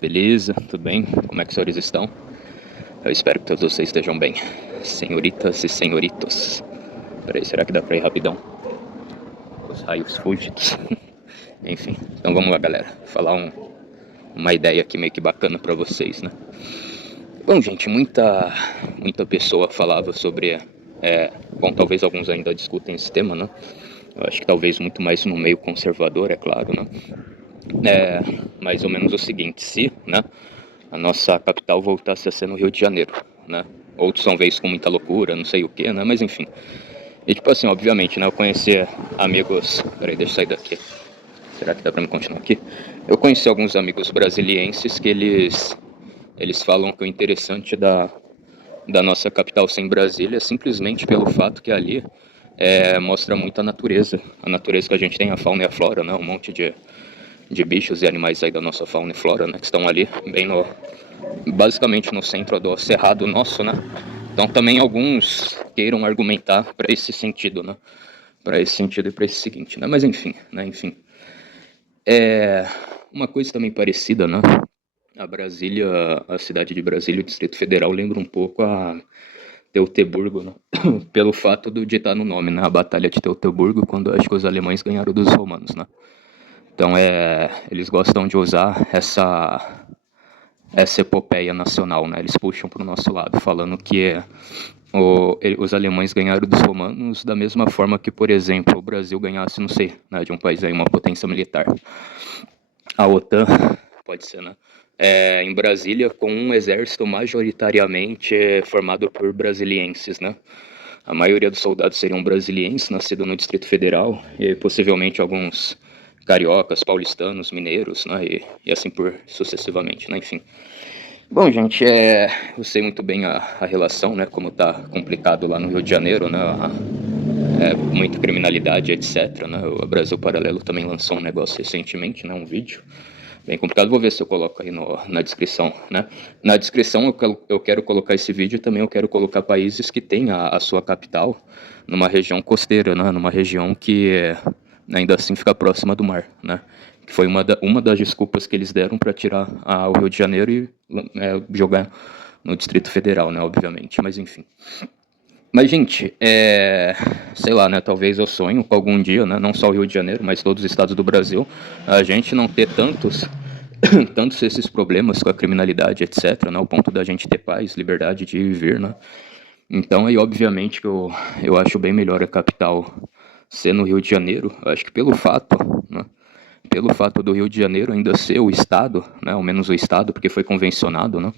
Beleza? Tudo bem? Como é que os senhores estão? Eu espero que todos vocês estejam bem. Senhoritas e senhoritos. Peraí, será que dá pra ir rapidão? Os raios fúlgidos. Enfim, então vamos lá, galera. Falar uma ideia aqui meio que bacana pra vocês, né? Bom, gente, muita pessoa falava sobre... bom, talvez alguns ainda discutem esse tema, né? Eu acho que talvez muito mais no meio conservador, é claro, né? É mais ou menos o seguinte, se, né, a nossa capital voltasse a ser no Rio de Janeiro, né? Outros são vistos com muita loucura, não sei o que, né? Mas enfim. E tipo assim, obviamente, né? Eu conheci amigos... Peraí, deixa eu sair daqui. Será que dá pra me continuar aqui? Eu conheci alguns amigos brasilienses que eles falam que o interessante da nossa capital ser em Brasília é simplesmente pelo fato que ali mostra muito a natureza que a gente tem, a fauna e a flora, né? Um monte de bichos e animais aí da nossa fauna e flora, né? Que estão ali, basicamente no centro do cerrado nosso, né? Então também alguns queiram argumentar para esse sentido, né? Para esse sentido e para esse seguinte, né? Mas enfim, né? Enfim. Uma coisa também parecida, né? A Brasília, a cidade de Brasília, o Distrito Federal, lembra um pouco a Teutoburgo, né? Pelo fato de estar no nome, né? A Batalha de Teutoburgo, quando acho que os alemães ganharam dos romanos, né? Então eles gostam de usar essa epopeia nacional, né? Eles puxam para o nosso lado, falando que os alemães ganharam dos romanos da mesma forma que, por exemplo, o Brasil ganhasse, não sei, né, de um país aí, uma potência militar. A OTAN, pode ser, né? Em Brasília, com um exército majoritariamente formado por brasilienses, né? A maioria dos soldados seriam brasilienses, nascidos no Distrito Federal, e possivelmente alguns cariocas, paulistanos, mineiros, né? E assim por sucessivamente, né? Enfim. Bom, gente, eu sei muito bem a relação, né? Como tá complicado lá no Rio de Janeiro, né? Muita criminalidade, etc, né? O Brasil Paralelo também lançou um negócio recentemente, né? Um vídeo bem complicado. Vou ver se eu coloco aí na descrição, né? Na descrição eu quero colocar esse vídeo, também eu quero colocar países que têm a sua capital numa região costeira, né? Numa região que ainda assim fica próxima do mar, né? Que foi uma das desculpas que eles deram para tirar o Rio de Janeiro e jogar no Distrito Federal, né? Obviamente, mas enfim. Mas, gente, sei lá, né? Talvez eu sonho com algum dia, né? Não só o Rio de Janeiro, mas todos os estados do Brasil, a gente não ter tantos esses problemas com a criminalidade, etc, né? Ao ponto da gente ter paz, liberdade de viver, né? Então, aí, obviamente, que eu acho bem melhor a capital ser no Rio de Janeiro. Eu acho que pelo fato, né? Pelo fato do Rio de Janeiro ainda ser o estado, né? Ao menos o estado, porque foi convencionado, né?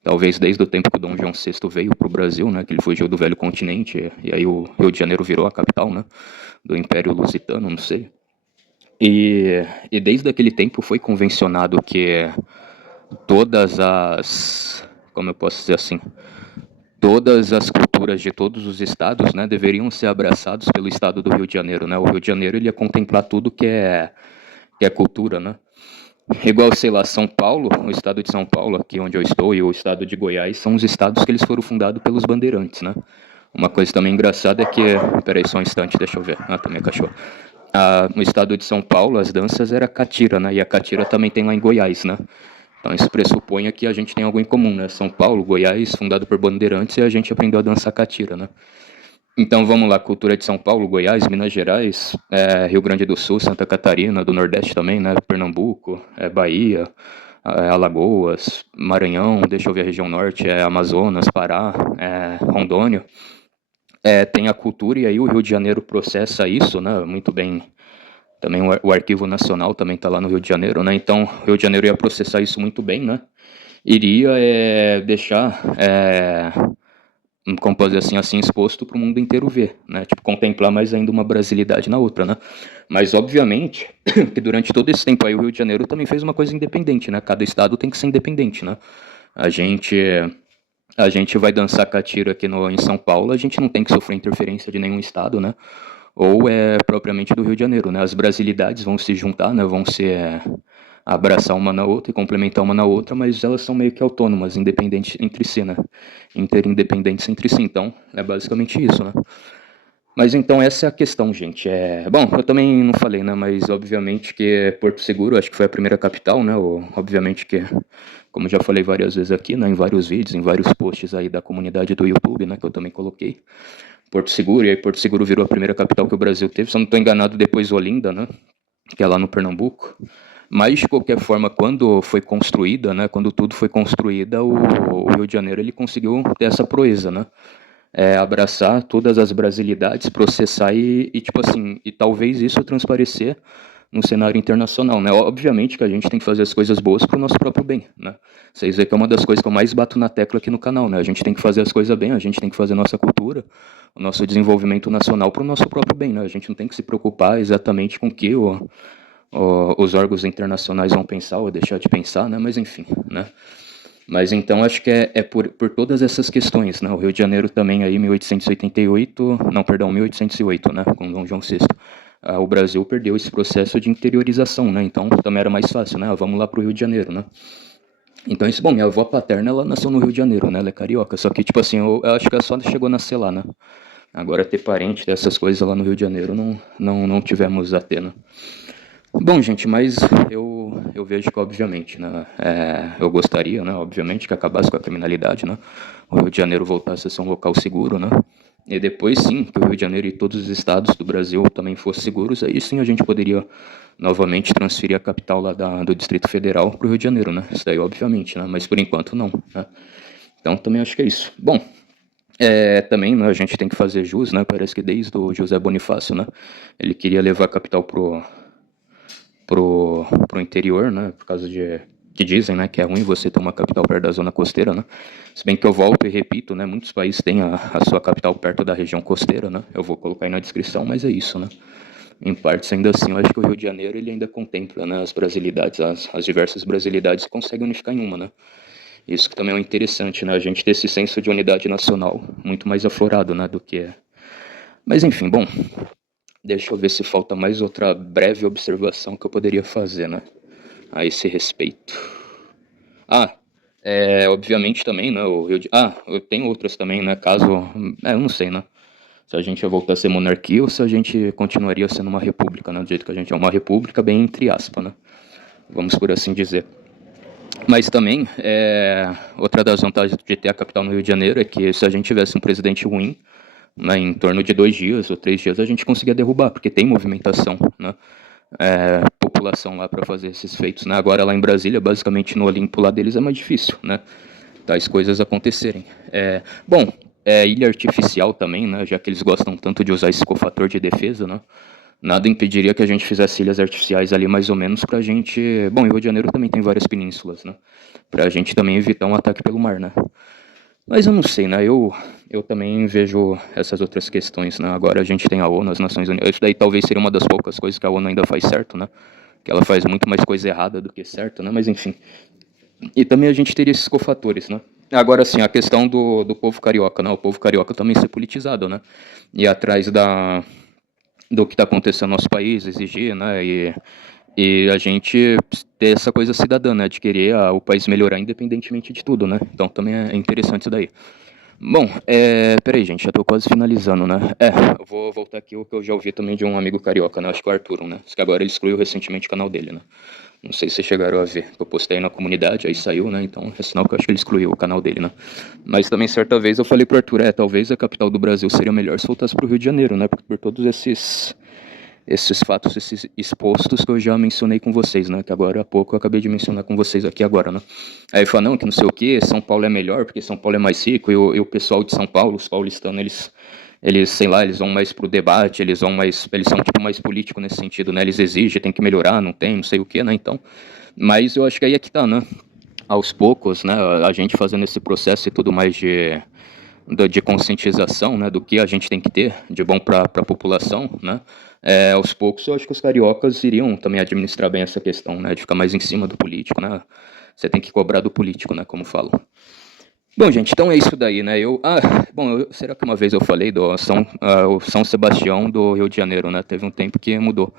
Talvez desde o tempo que o Dom João VI veio para o Brasil, né, que ele fugiu do velho continente, e aí o Rio de Janeiro virou a capital, né, do Império Lusitano, não sei. E desde aquele tempo foi convencionado que todas as, como eu posso dizer assim, todas as culturas de todos os estados, né, deveriam ser abraçados pelo estado do Rio de Janeiro, né. O Rio de Janeiro ele ia contemplar tudo que é cultura, né. Igual, sei lá, São Paulo, o estado de São Paulo, aqui onde eu estou, e o estado de Goiás, são os estados que eles foram fundados pelos bandeirantes, né? Uma coisa também engraçada é que... Peraí, só um instante, deixa eu ver. Ah, também é cachorro. No estado de São Paulo, as danças era catira, né? E a catira também tem lá em Goiás, né? Então isso pressupõe que a gente tem algo em comum, né? São Paulo, Goiás, fundado por bandeirantes, e a gente aprendeu a dançar catira, né? Então vamos lá, cultura de São Paulo, Goiás, Minas Gerais, Rio Grande do Sul, Santa Catarina, do Nordeste também, né? Pernambuco, Bahia, Alagoas, Maranhão, deixa eu ver a região norte, Amazonas, Pará, Rondônia. Tem a cultura e aí o Rio de Janeiro processa isso, né? Muito bem. Também o Arquivo Nacional também está lá no Rio de Janeiro, né? Então o Rio de Janeiro ia processar isso muito bem, né? Iria deixar como pode dizer assim exposto para o mundo inteiro ver, né? Tipo, contemplar mais ainda uma brasilidade na outra, né? Mas, obviamente, que durante todo esse tempo aí o Rio de Janeiro também fez uma coisa independente, né? Cada estado tem que ser independente, né? A gente, a gente vai dançar catira aqui em São Paulo, a gente não tem que sofrer interferência de nenhum estado, né? Ou propriamente do Rio de Janeiro, né? As brasilidades vão se juntar, né? Vão se abraçar uma na outra e complementar uma na outra, mas elas são meio que autônomas, independentes entre si, né? Interindependentes entre si, então é basicamente isso, né? Mas então essa é a questão, gente. Bom, eu também não falei, né? Mas obviamente que Porto Seguro, acho que foi a primeira capital, né? Obviamente que, como já falei várias vezes aqui, né? Em vários vídeos, em vários posts aí da comunidade do YouTube, né? Que eu também coloquei. Porto Seguro, e aí Porto Seguro virou a primeira capital que o Brasil teve. Se eu não estou enganado, depois Olinda, né? Que é lá no Pernambuco. Mas, de qualquer forma, quando foi construída, né? Quando tudo foi construída, o Rio de Janeiro ele conseguiu ter essa proeza, né? Abraçar todas as brasilidades, processar e tipo assim, e talvez isso transparecer no cenário internacional, né? Obviamente que a gente tem que fazer as coisas boas para o nosso próprio bem, né? Vocês veem que é uma das coisas que eu mais bato na tecla aqui no canal, né? A gente tem que fazer as coisas bem, a gente tem que fazer a nossa cultura, o nosso desenvolvimento nacional para o nosso próprio bem, né? A gente não tem que se preocupar exatamente com o que os órgãos internacionais vão pensar ou deixar de pensar, né? Mas enfim, né? Mas então acho que é por todas essas questões, né? O Rio de Janeiro também aí 1888, não, perdão, 1808, né? Com Dom João VI. O Brasil perdeu esse processo de interiorização, né? Então também era mais fácil, né? Vamos lá pro Rio de Janeiro, né? Então isso, bom, minha avó paterna, ela nasceu no Rio de Janeiro, né? Ela é carioca, só que tipo assim, eu acho que ela só chegou a nascer lá, né? Agora ter parente dessas coisas lá no Rio de Janeiro não tivemos a ter, né? Bom, gente, mas eu vejo que, obviamente, né, eu gostaria, né, obviamente, que acabasse com a criminalidade, né, o Rio de Janeiro voltasse a ser um local seguro, né, e depois, sim, que o Rio de Janeiro e todos os estados do Brasil também fossem seguros, aí sim a gente poderia novamente transferir a capital lá do Distrito Federal para o Rio de Janeiro, né, isso daí, obviamente, né, mas por enquanto não, né, então também acho que é isso. Bom, também, né, a gente tem que fazer jus, né, parece que desde o José Bonifácio, né, ele queria levar a capital pro interior, né, por causa de que dizem, né, que é ruim você ter uma capital perto da zona costeira, né, se bem que eu volto e repito, né, muitos países têm a sua capital perto da região costeira, né, eu vou colocar aí na descrição, mas é isso, né, em partes ainda assim, eu acho que o Rio de Janeiro ele ainda contempla, né, as brasilidades, as diversas brasilidades e consegue unificar em uma, né, isso que também é interessante, né, a gente ter esse senso de unidade nacional muito mais aflorado, né, do que mas enfim, bom, deixa eu ver se falta mais outra breve observação que eu poderia fazer, né? A esse respeito. Obviamente também, né? Eu tenho outras também, né? Caso. Eu não sei, né? Se a gente ia voltar a ser monarquia ou se a gente continuaria sendo uma república, né? Do jeito que a gente é uma república, bem entre aspas, né? Vamos por assim dizer. Mas também, outra das vantagens de ter a capital no Rio de Janeiro é que se a gente tivesse um presidente ruim, né, em torno de 2 dias ou 3 dias a gente conseguia derrubar, porque tem movimentação, né? População lá para fazer esses feitos, né? Agora lá em Brasília, basicamente no Olimpo lá deles é mais difícil, né? Tais coisas acontecerem. Bom, ilha artificial também, né? Já que eles gostam tanto de usar esse cofator de defesa, né? Nada impediria que a gente fizesse ilhas artificiais ali mais ou menos pra gente... Bom, em Rio de Janeiro também tem várias penínsulas, né? Pra gente também evitar um ataque pelo mar, né? Mas eu não sei, né? Eu também vejo essas outras questões, né? Agora a gente tem a ONU, as Nações Unidas. Isso daí talvez seria uma das poucas coisas que a ONU ainda faz certo, né? Que ela faz muito mais coisa errada do que certo, né? Mas enfim. E também a gente teria esses cofatores, né? Agora, sim, a questão do povo carioca, né? O povo carioca também ser politizado, né? E atrás do que está acontecendo no nosso país, exigir, né? E a gente ter essa coisa cidadã, né? De querer o país melhorar independentemente de tudo, né? Então também é interessante isso daí. Bom, peraí, gente, já tô quase finalizando, né? Eu vou voltar aqui o que eu já ouvi também de um amigo carioca, né? Acho que o Arthur, né? Diz que agora ele excluiu recentemente o canal dele, né? Não sei se vocês chegaram a ver. Eu postei aí na comunidade, aí saiu, né? Então é sinal que eu acho que ele excluiu o canal dele, né? Mas também certa vez eu falei pro Arthur, talvez a capital do Brasil seria melhor se voltasse pro Rio de Janeiro, né? Por todos esses fatos, esses expostos que eu já mencionei com vocês, né? Que agora há pouco eu acabei de mencionar com vocês aqui agora, né? Aí fala, não, que não sei o que, São Paulo é melhor, porque São Paulo é mais rico, e o pessoal de São Paulo, os paulistanos, eles, sei lá, eles vão mais pro debate, eles são tipo mais políticos nesse sentido, né? Eles exigem, tem que melhorar, não tem, não sei o que, né? Então, mas eu acho que aí é que tá, né? Aos poucos, né? A gente fazendo esse processo e tudo mais de conscientização, né, do que a gente tem que ter de bom para a população, né, aos poucos eu acho que os cariocas iriam também administrar bem essa questão, né, de ficar mais em cima do político, né, você tem que cobrar do político, né, como falam. Bom, gente, então é isso daí, né, será que uma vez eu falei do o São Sebastião do Rio de Janeiro, né, teve um tempo que mudou,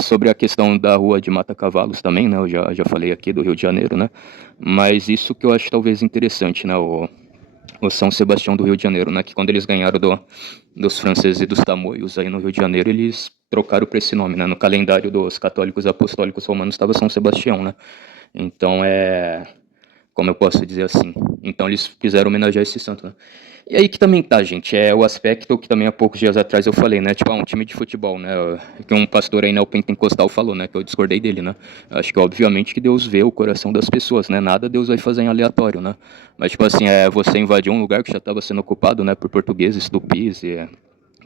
sobre a questão da rua de Mata Cavalos também, né, eu já falei aqui do Rio de Janeiro, né, mas isso que eu acho talvez interessante, né, o São Sebastião do Rio de Janeiro, né? Que quando eles ganharam dos franceses e dos tamoios aí no Rio de Janeiro, eles trocaram para esse nome, né? No calendário dos católicos apostólicos romanos estava São Sebastião, né? Então como eu posso dizer assim? Então eles quiseram homenagear esse santo, né? E aí que também tá, gente, é o aspecto que também há poucos dias atrás eu falei, né, tipo, um time de futebol, né, que um pastor aí neopentecostal falou, né, que eu discordei dele, né, acho que obviamente que Deus vê o coração das pessoas, né, nada Deus vai fazer em aleatório, né, mas tipo assim, você invadir um lugar que já estava sendo ocupado, né, por portugueses, tupis e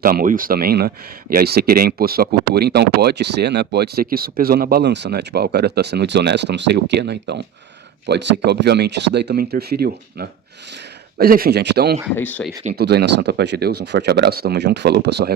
tamoios também, né? E aí você querer impor sua cultura, então pode ser, né? Pode ser que isso pesou na balança, né? Tipo, o cara tá sendo desonesto, não sei o quê, né? Então, pode ser que, obviamente, isso daí também interferiu, né? Mas enfim, gente, então é isso aí. Fiquem todos aí na santa paz de Deus. Um forte abraço, tamo junto, falou, passou a